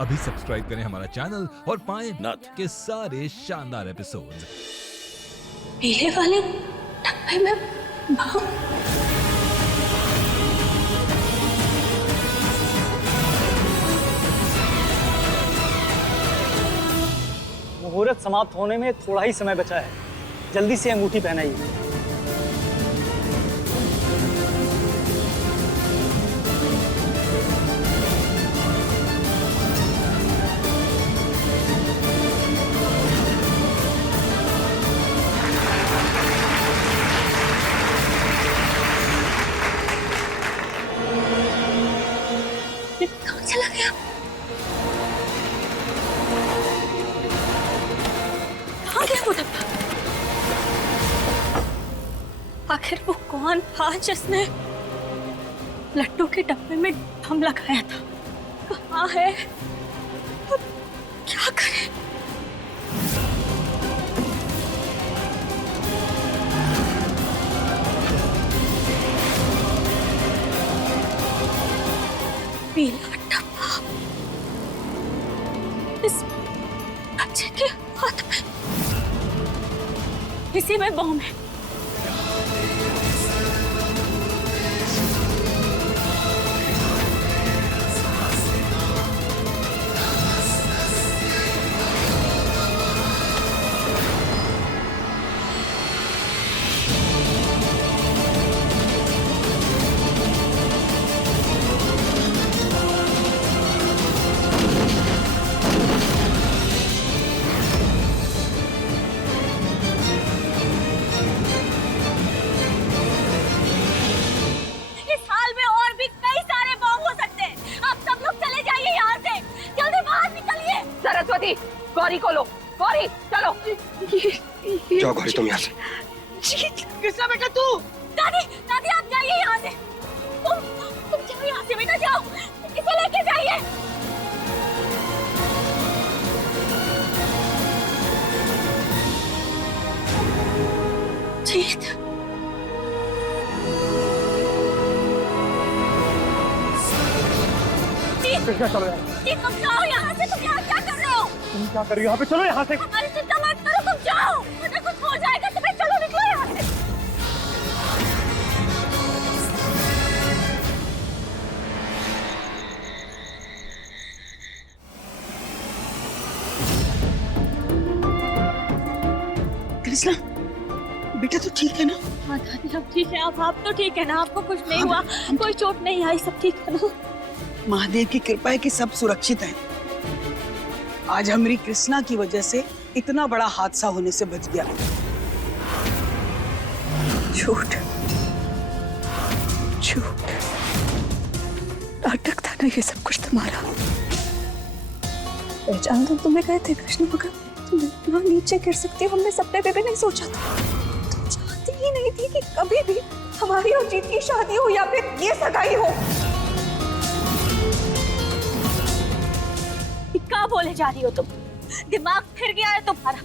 अभी सब्सक्राइब करें हमारा चैनल और पाएं नाथ। के सारे शानदार एपिसोड्स। पीले वाले डब्बे में बम। मुहूर्त समाप्त होने में थोड़ा ही समय बचा है, जल्दी से अंगूठी पहनाइए। ये कहाँ चला गया? कहाँ गया वो डब्बा? आखिर वो कौन था जिसने लड्डू के डब्बे में दम लगाया था? कहाँ है? अब क्या करें? पीला डब्बा इस बच्चे के हाथ में, इसी में बम है। इस हाल में और भी कई सारे बम हो सकते हैं। आप सब लोग चले जाइए यहाँ से, जल्दी बाहर निकलिए। सरस्वती, गौरी को लो। गौरी चलो। जाओ गौरी, तुम यहाँ से। कृष्णा बेटा तू। दादी, दादी आप जाइए यहाँ से। तुम जाओ यहाँ से बेटा, जाओ, इसे लेके जाइए। जीत, कृष्णा चलो यार। जीत तुम जाओ यहाँ से। तुम यहाँ क्या कर रहे हो? तुम क्या कर रही हो यहाँ पे? चलो यहाँ से। हमारी चिंता मत करो, तुम जाओ, मुझे कुछ हो जाएगा तुम्हें। चलो निकलो यहाँ से। कृष्णा बेटा तो ठीक है ना? हाँ दादी अब ठीक है। आप तो ठीक है ना? आपको कुछ नहीं हुआ? कोई चोट नहीं आई? सब ठीक है ना? महादेव की कृपा है कि सब सुरक्षित हैं। आज हमारी कृष्णा की वजह से इतना बड़ा हादसा होने से बच गया। झूठ झूठ, नाटक था ना ये सब कुछ तुम्हारा। पहचान तो तुम्हें गए थे कृष्ण, मगर तुम इतना नीचे गिर सकती हो हमने सपने में भी नहीं सोचा था। तुम चाहती ही नहीं थी कि कभी भी हमारी और जीत की शादी हो या फिर ये सगाई हो। क्या बोले जा रही हो तुम? दिमाग फिर गया है तुम्हारा?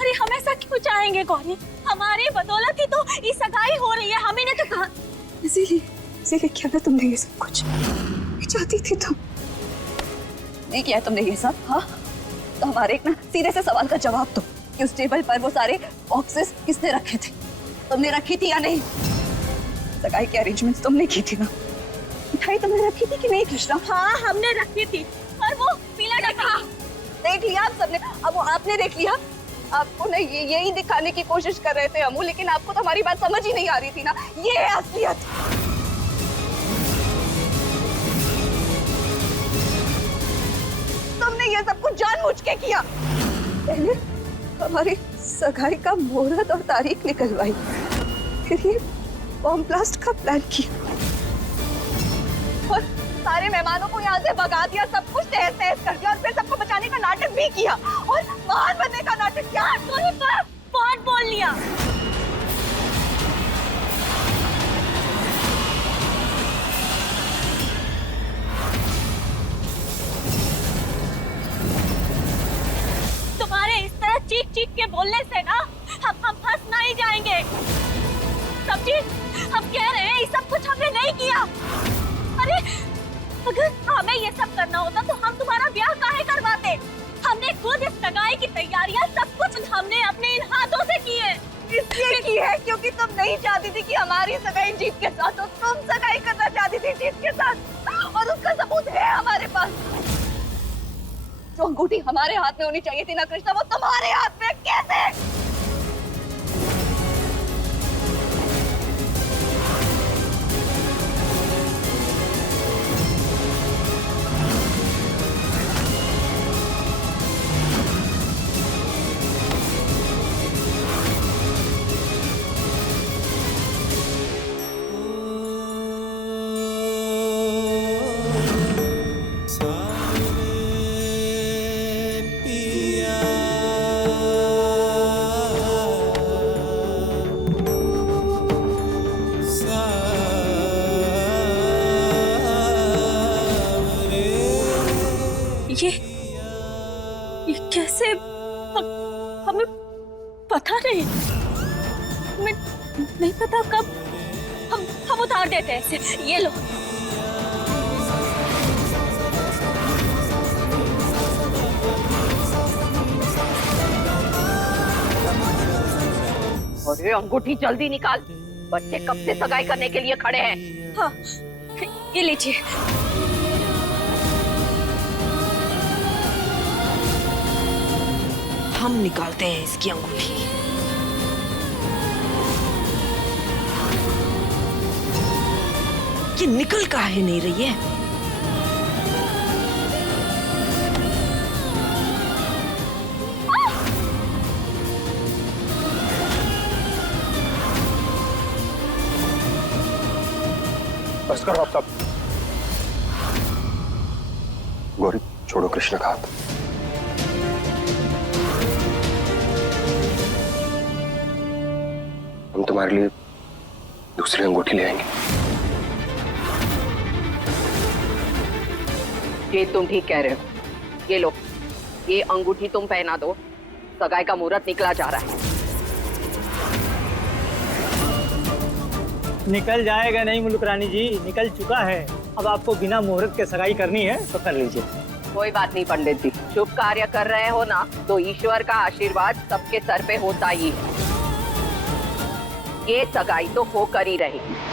अरे हम ऐसा क्यों चाहेंगे गौरी? हमारी बदौलत ही तो ये सगाई हो रही है। हमें ने तो कहा, इसीलिए क्या ना तुमने ये सब कुछ चाहती थी तुम? नहीं किया तुमने ये सब? हाँ तो हमारे एक ना सीधे से सवाल का जवाब दो कि उस टेबल पर वो सारे बॉक्सेस किसने रखे थे? तुमने रखी थी या नहीं? सगाई की अरेंजमेंट्स तुमने की थी ना? मिठाई तुमने रखी थी कि नहीं कृष्णा? हाँ हमने रखी थी। और वो पीला डब्बा देख लिया आप सबने। अब वो आपने देख लिया। आपको ना यही दिखाने की कोशिश कर रहे थे अमू, लेकिन आपको तो हमारी बात समझ ही नहीं आ रही थी ना। ये है असलियत। तुमने ये सब कुछ जानबूझ के किया। पहले हमारी सगाई का मुहूर्त और तारीख निकलवाई, फिर ये बॉम्ब ब्लास्ट का प्लान किया और सारे मेहमानों को यहाँ से भगा दिया, सब कुछ तहस नहस कर दिया और फिर सबको बचाने का नाटक भी किया और महान बनने का नाटक किया। बहुत बोल लिया। तुम्हारे इस तरह चीख चीख के बोलने से ना हम फंस नहीं जाएंगे। समझी? हम कह रहे हैं ये सब कुछ हमने नहीं किया। अरे अगर हमें ये सब करना होता तो हम तुम्हारा ब्याह काहे कि तुम नहीं चाहती थी कि हमारी सगाई जीत के साथ हो, तुम सगाई करना चाहती थी जीत के साथ, और उसका सबूत है हमारे पास। जो अंगूठी हमारे हाथ में होनी चाहिए थी ना कृष्णा, वो तुम्हारे हाथ में कैसे? ये कैसे? हमें पता नहीं, हमें नहीं पता कब हम उतार देते हैं इसे। ये लो। अरे अंगूठी जल्दी निकाल, बच्चे कब से सगाई करने के लिए खड़े हैं। हाँ, ये लीजिए। हम निकालते हैं इसकी अंगूठी। ये निकल काहे नहीं रही है? बस करो अब तक। गौरी छोड़ो कृष्ण का हाथ। हम तुम्हारे लिए दूसरी अंगूठी ले आएंगे। ये तुम ठीक कह रहे हो। ये लो, ये अंगूठी तुम पहना दो, सगाई का मुहूर्त निकला जा रहा है। निकल जाएगा नहीं मुल्क रानी जी, निकल चुका है। अब आपको बिना मुहूर्त के सगाई करनी है तो कर लीजिए। कोई बात नहीं पंडित जी, शुभ कार्य कर रहे हो ना, तो ईश्वर का आशीर्वाद सबके सर पे होता ही है। ये सगाई तो होकर ही रहेगी।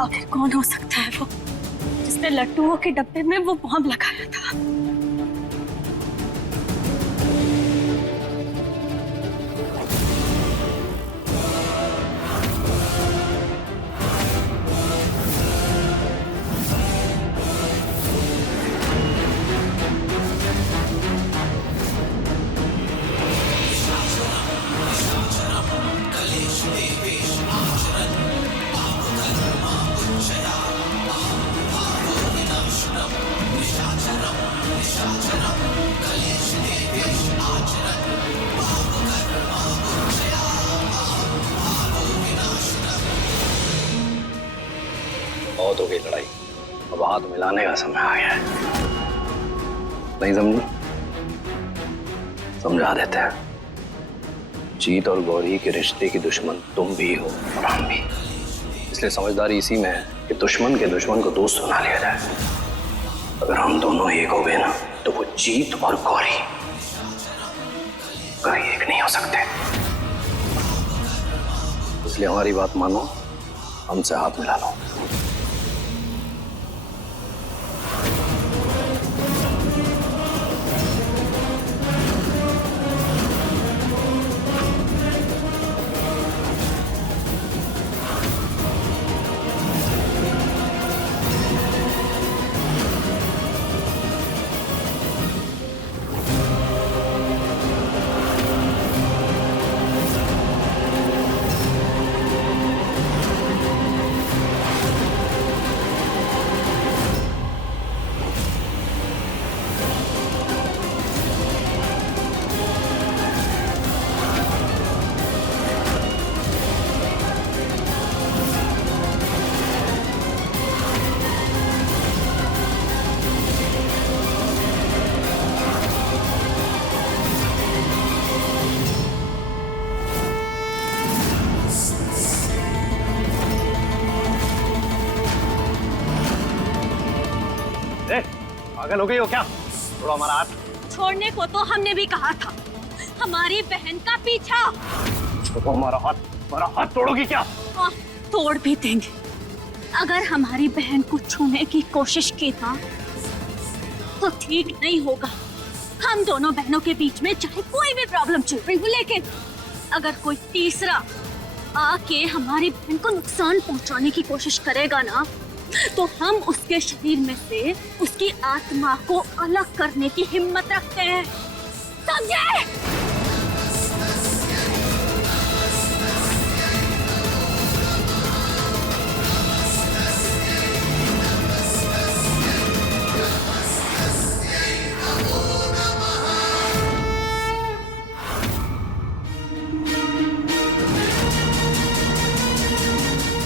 आखिर कौन हो सकता है वो जिसने लड्डुओं के डब्बे में वो बॉम्ब लगाया था? हाथों की लड़ाई, अब हाथ मिलाने का समय आ गया है। नहीं समझी? समझा देते हैं। जीत और गौरी के रिश्ते की दुश्मन तुम भी हो और हम भी, इसलिए समझदारी इसी में है कि दुश्मन के दुश्मन को दोस्त बना लिया जाए। अगर हम दोनों एक हो गए ना, तो वो जीत और गौरी कभी एक नहीं हो सकते। इसलिए हमारी बात मानो, हमसे हाथ मिला लो। पागल हो गई हो क्या? थोड़ा हमारा हाथ छोड़ने को तो हमने भी कहा था। हमारी बहन का पीछा। छोड़ो हमारा हाथ तोड़ोगी क्या? हाँ, तोड़ भी देंगे। अगर हमारी बहन को छूने की कोशिश की ना, तो ठीक नहीं होगा। हम दोनों बहनों के बीच में चाहे कोई भी प्रॉब्लम चल रही हो, लेकिन अगर कोई तीसरा आके हमारी बहन को नुकसान पहुंचाने की कोशिश करेगा ना, तो हम उसके शरीर में से उसकी आत्मा को अलग करने की हिम्मत रखते हैं। समझे?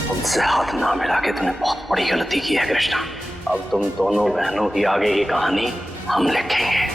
हमसे हाथ ना मिला के तूने बहुत बड़ी गलती की है कृष्णा। अब तुम दोनों बहनों की आगे की कहानी हम लिखेंगे।